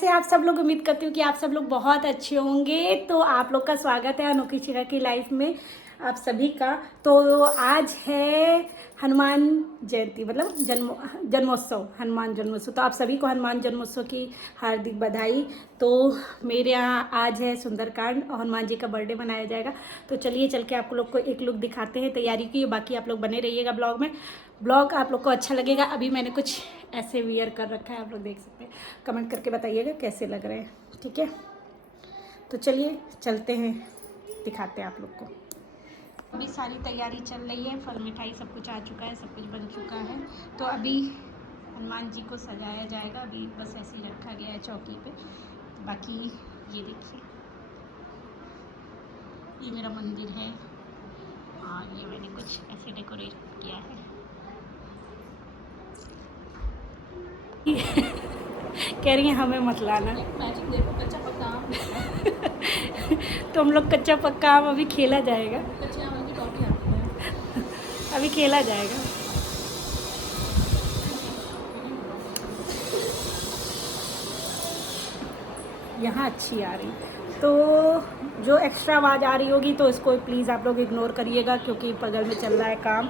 कैसे आप सब लोग। उम्मीद करती हूँ कि आप सब लोग बहुत अच्छे होंगे। तो आप लोग का स्वागत है अनोखी शिखा की लाइफ में आप सभी का। तो आज है हनुमान जयंती, मतलब जन्मोत्सव, हनुमान जन्मोत्सव। तो आप सभी को हनुमान जन्मोत्सव की हार्दिक बधाई। तो मेरे यहाँ आज है सुंदरकांड और हनुमान जी का बर्थडे मनाया जाएगा। तो चलिए चल के आप लोग को एक लुक दिखाते हैं तैयारी की। बाकी आप लोग बने रहिएगा ब्लॉग में। ब्लॉग आप लोग को अच्छा लगेगा। अभी मैंने कुछ ऐसे वियर कर रखा है, आप लोग देख सकते हैं। कमेंट करके बताइएगा कैसे लग रहे हैं, ठीक है। तो चलिए चलते हैं, दिखाते हैं आप लोग को। अभी सारी तैयारी चल रही है, फल मिठाई सब कुछ आ चुका है, सब कुछ बन चुका है। तो अभी हनुमान जी को सजाया जाएगा। अभी बस ऐसे ही रखा गया है चौकी पे। बाकी ये देखिए, ये मेरा मंदिर है और ये मैंने कुछ ऐसे डेकोरेट किया है। कह रही हैं हमें मत लाना। मैजिक देखो, कच्चा पक्का आम तो हम लोग कच्चा पक्का आम अभी खेला जाएगा, कच्चे आम की टॉफी आती है। अभी खेला जाएगा। यहाँ अच्छी आ रही, तो जो एक्स्ट्रा आवाज़ आ रही होगी तो इसको प्लीज़ आप लोग इग्नोर करिएगा, क्योंकि बगल में चल रहा है काम।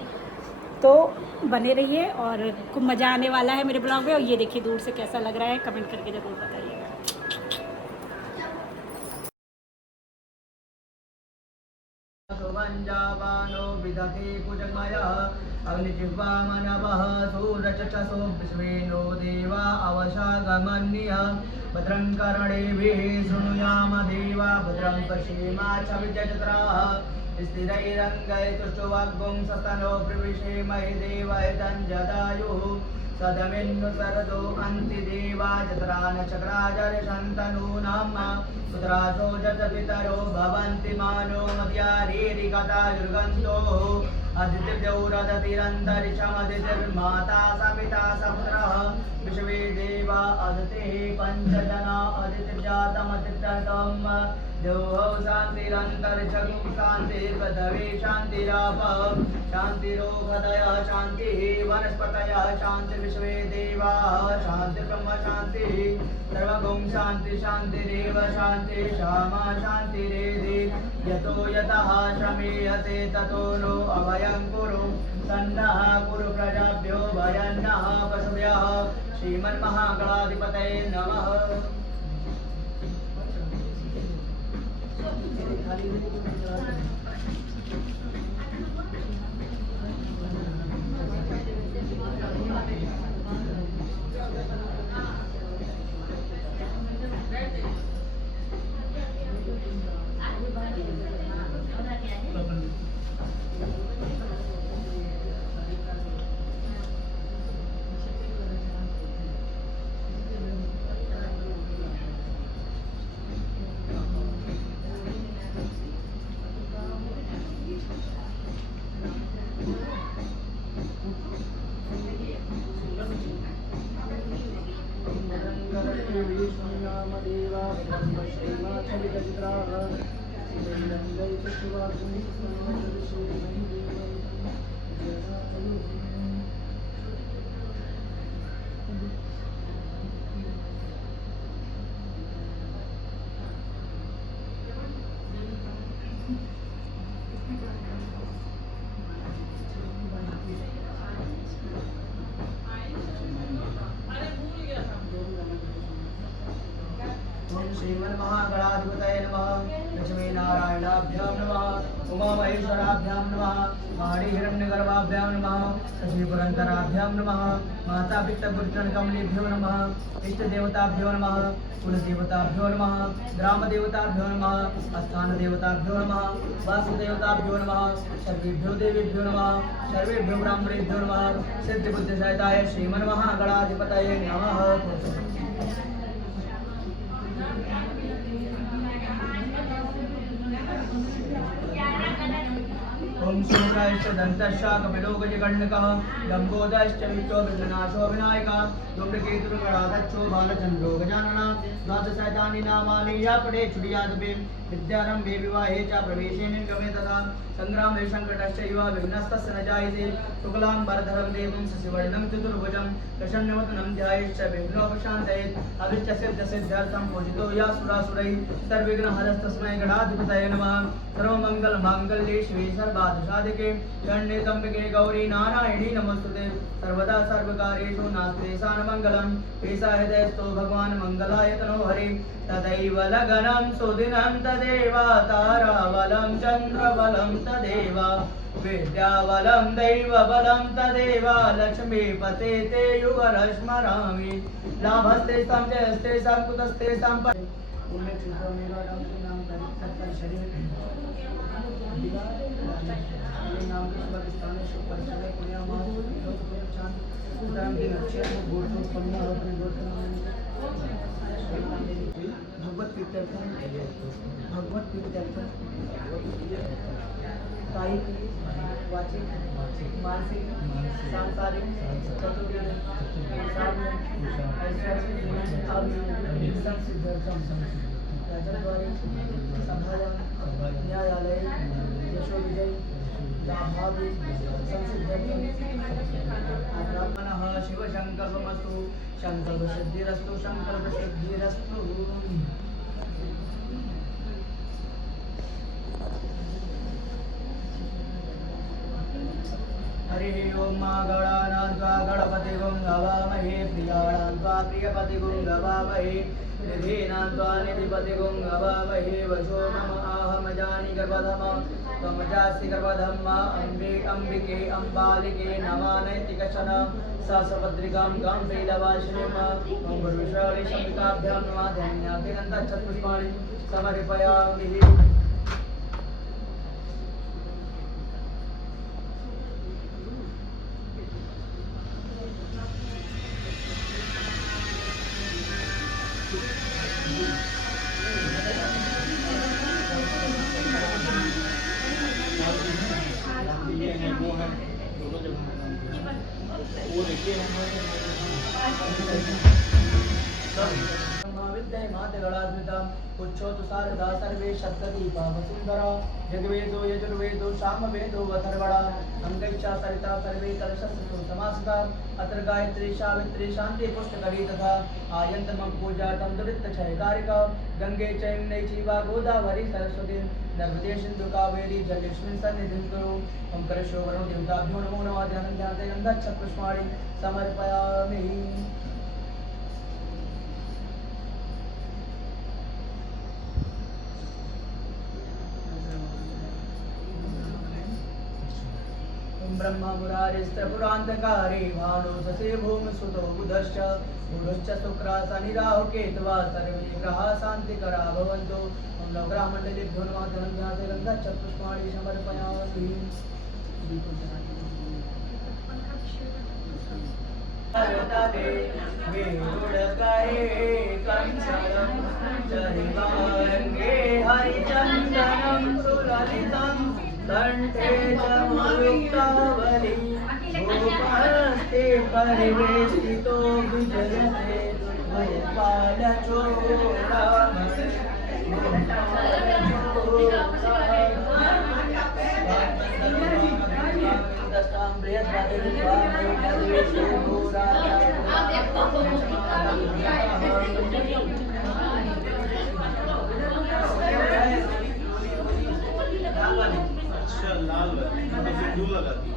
तो बने रहिए और खूब मज़ा आने वाला है मेरे ब्लॉग में। और ये देखिए दूर से कैसा लग रहा है, कमेंट करके ज़रूर बताइएगा। सुवंजावानो विदधे कुजगमयः अग्निजिह्वामनवः सूर्यचक्षसो विश्वेनो देवा अवशागमन्यः भद्रं कर्णेभिः शृणुयाम देवा भद्रं पश्येमाक्षभिर्यजत्राः स्थिरैरङ्गैतुष्टुवाग्गुं सतनो प्रविशेमहि देवैतं जदायुः सदमिन्नु सरदो अन्ति देवा जत्रा नक्षत्राजर्षन्तनूनां पुत्रासो जतपितरो भवन्ति मानो मद्यारीरिकता युर्गन्तोः अदितिर्जौरदतिरन्तरिक्षमदितिर्माता सपिता सपुत्रः विश्वे देवा अदितिः पञ्चजना अदितिर्जातमतिर्तम् देवौ शान्तिरन्तरिक्षं शान्तिर्पृथिवी शान्तिरापः शान्तिरोपदयः शान्तिः वनस्पतयः शान्तिर्विश्वे देवाः शान्तिर्ब्रह्म शान्तिः सर्वगुं शान्ति शान्तिरेव शान्तिः क्षमा शान्तिरेधि यतो यतः श्रमीयते ततो नो अभयं कुरु सन्नः कुरु प्रजाभ्यो भयन्नः पशुभ्यः श्रीमन्महागणाधिपतये नमः। श्रीमन्महागणाधिपतये नमः। लक्ष्मीनारायणाभ्यां नमः। उमामहेश्वराभ्यां नमः। माणिहिरण्यगर्भाभ्यां नमः। शशिपुरन्दराभ्यां नमः। मातापितृपुत्रकमलेभ्यो नमः। इष्टदेवताभ्यो नमः। कुलदेवताभ्यो नमः। ग्रामदेवताभ्यो नमः। स्थानदेवताभ्यो नमः। वासुदेवताभ्यो नमः। सर्वेभ्यो देवेभ्यो नमः। सर्वेभ्यो ब्राह्मणेभ्यो नमः। सिद्धिबुद्धिसहिताय श्रीमन्महागणाधिपतये नमः। ओम सूर्याश्च दन्तश्च कपिलो गजगण्डकः लम्बोदश्च विष्णो विघ्ननाशो विनायकः धूम्रकेतुर्गणाधच्छो बालचन्द्रो गजाननः द्वादशशतानि नामानि या पठे छुडियादपि विद्यारम्भे विवाहे च प्रवेशे निर्गमे तथा संग्रामे संकटश्चैव विघ्नस्तस्य न जायते शुक्लाम्बरधरं देवं शशिवर्णं चतुर्भुजं प्रसन्नवदनं ध्यायेश्च विघ्नोपशान्तये अभिष्टसिद्धसिद्ध्यर्थं पूजितो यासुरासुरैः सर्वविघ्नहरस्तस्मै गणाधिपतये नमः सर्वमङ्गलमाङ्गल्ये शिवे सर्वार्थसाधिके शरण्ये त्र्यम्बके गौरी नारायणी नमोस्तुते सर्वदा सर्वकार्येषु नास्ति सानमङ्गलम् एषा हृदयस्थो भगवान् मङ्गलाय तनो हरि तदैव लगनं सुदिनं तदेव ताराबलं चन्द्रबलं तदेव विद्याबलं दैवबलं तदेव लक्ष्मीपते ते युगलस्मरामि लाभस्तेषां जयस्तेषां कुतस्तेषां भगवत प्रीत्यर्थम कायिक वाचिक मानसिक सांसारिक चतुर्विध राजद्वारे संभाजन न्यायालय यशो विजय लाभादि संसिद्धर्थम शिव संकल्पमस्तु संकल्प सिद्धिरस्तु संकल्प सिद्धिरस्तु हरि ओम गणानां त्वा गणपतिगुं गवामहे प्रियाणां त्वा प्रियपतिगुं गवामहे निधीनां त्वा निधिपतिगुं गवामहे वशो मम आहमजानि गर्भधम त्वमजासि गर्भधम अम्बे अम्बिके अम्बालिके नमानैतिकशन सहस्रभद्रिकां गाम्भीरवासिनीं मंगलविशाली शम्बिकाभ्यां नमः धन्याभिनन्दच्छत्पुष्पाणि समर्पयामि उच्छोतुसारदा सर्वे सप्तदीपा वसुंधरा जगवेदो यजुर्वेदो सामवेदो अथर्वणा अंगैश्चा सरिता सर्वे कलशस्त्रो समासिता अत्र गायत्री सावित्री शांति पुष्टकरी तथा आयन्तमं पूजातं दुरितक्षयकारिका गंगे च यमुने चैव गोदावरी सरस्वती नर्मदे सिन्धु कावेरी जलेऽस्मिन् सन्निधिं कुरु ओं कलशो वरुण देवताभ्यो नमो नमः ध्यानं ध्यानं गच्छत्पुष्पाणि समर्पयामि ब्रह्मा मुरारिस्त्रिपुरान्तकारे भानुससे भूमिसुतो बुधश्च बुधश्च शुक्रासनिराहु केतवा सर्वे ग्रहाः शान्तिकरा भवन्तु ॐ नवग्रहमण्डलेभ्यो नमः धनं ध्यानं गच्छत्पुष्पाणि समर्पयामि हरिचन्दनं सुललितं कंठे चमुक्तावली गोपहस्ते परिवेष्टितो विजयते गोपालचूडामणि लाल दूर लगाती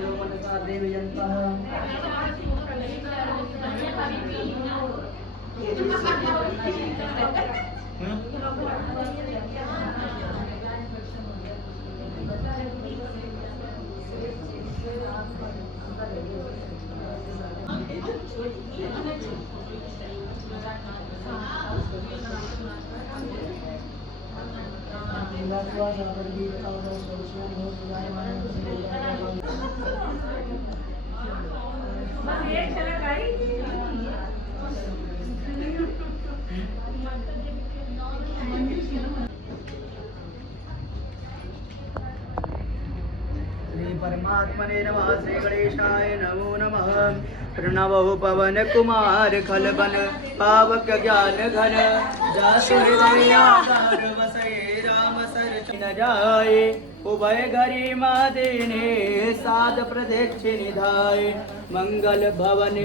देव मनसा देवयन्तः श्री परमात्मने नमः। श्री गणेशाय नमो नमः। प्रणवो पवन कुमार खलबन पावक ज्ञान घन जासु हृदय आधार वसये राम सर न जाए उभय घरी मादेने साध प्रदक्षि निधाय मंगल भवन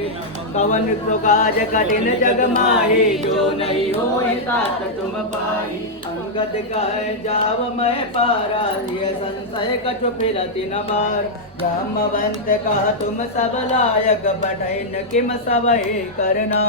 पवन प्रकाज कठिन जग माहे जो नहीं हो तात तुम पाई अंगद कह जाव मैं पारा ये संशय कछु फिरति न मार जामवंत कह तुम सब लायक बढ़न किम सब करना।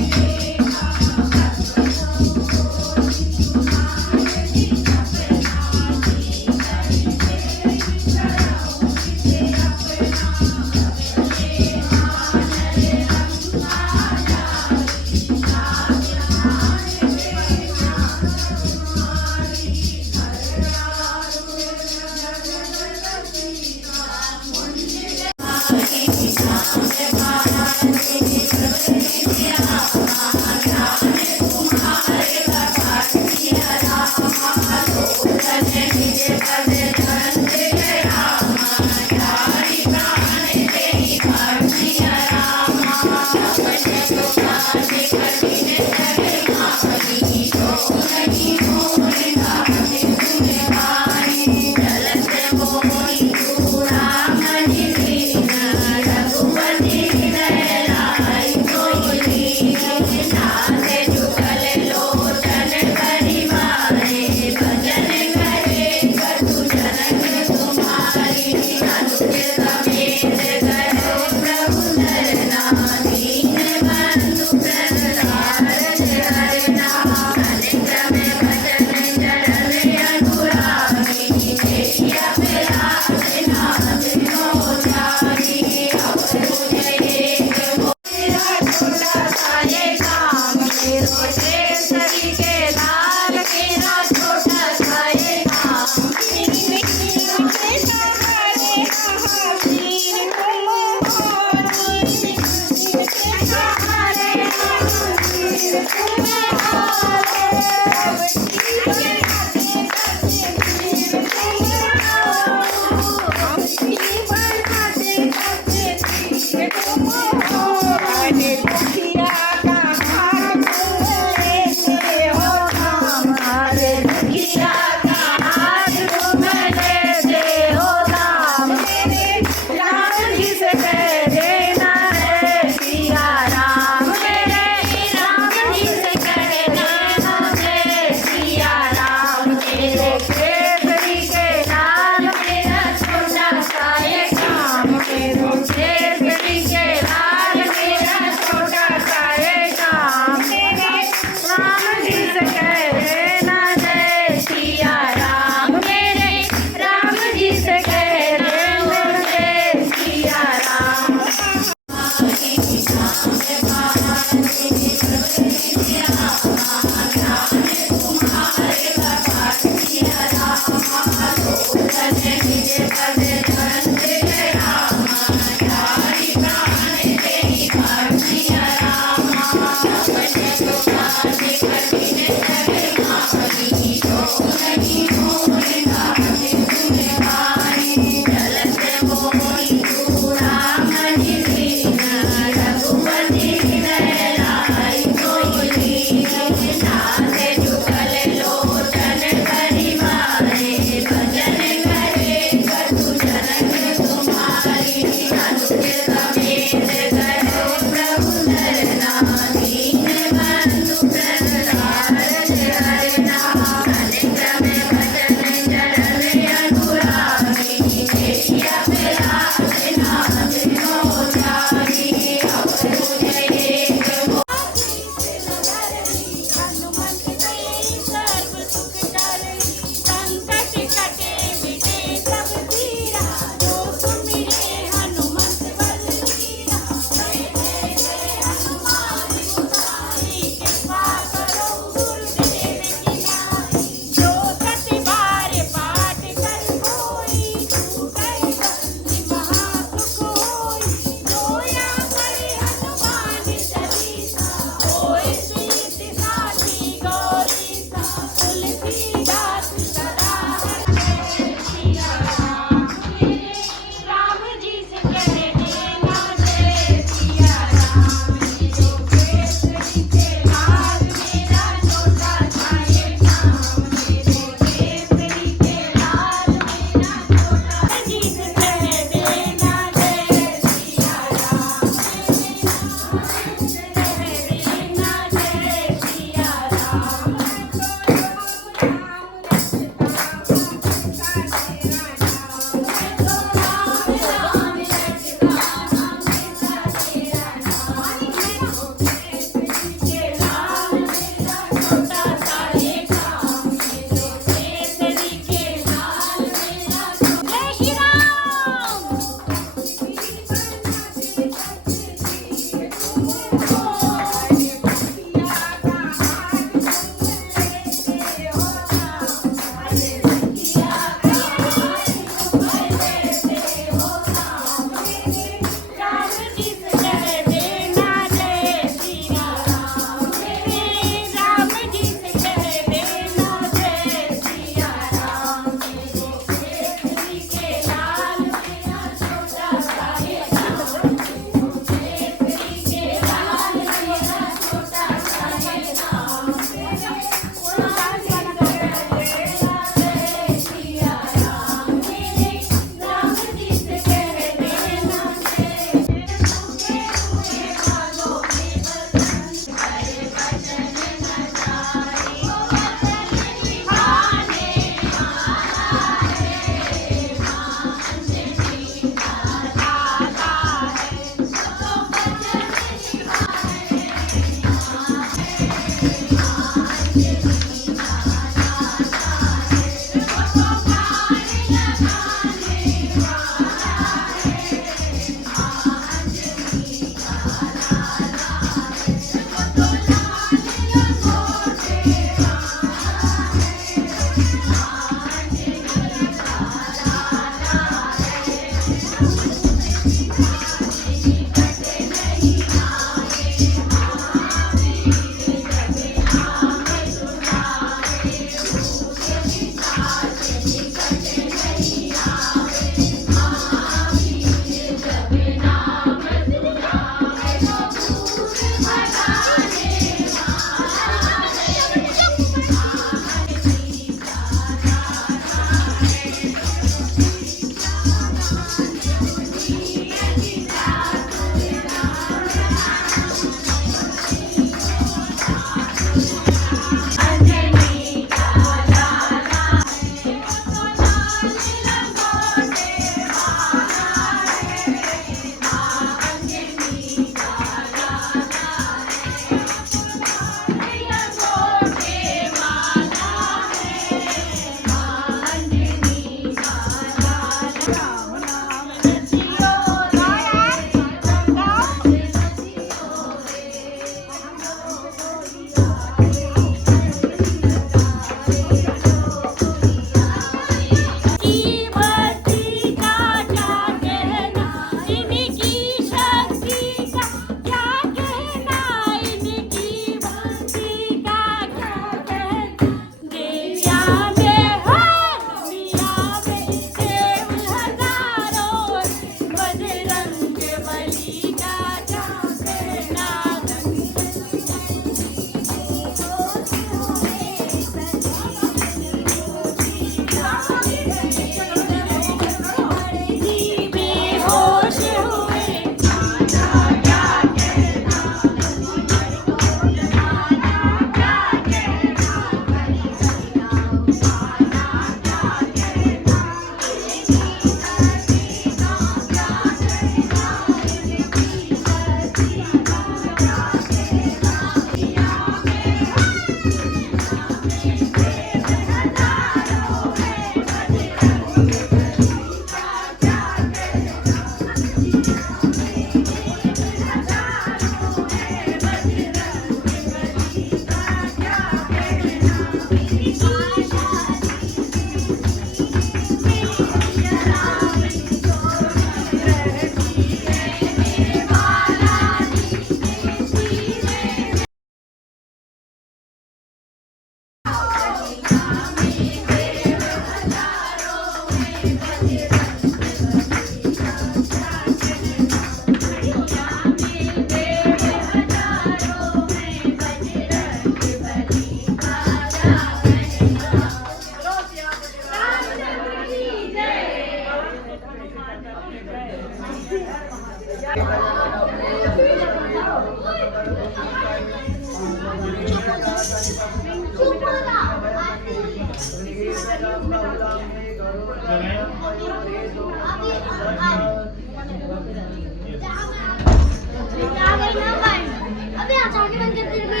अबे आज आगे बंद कर दे।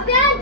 अबे आज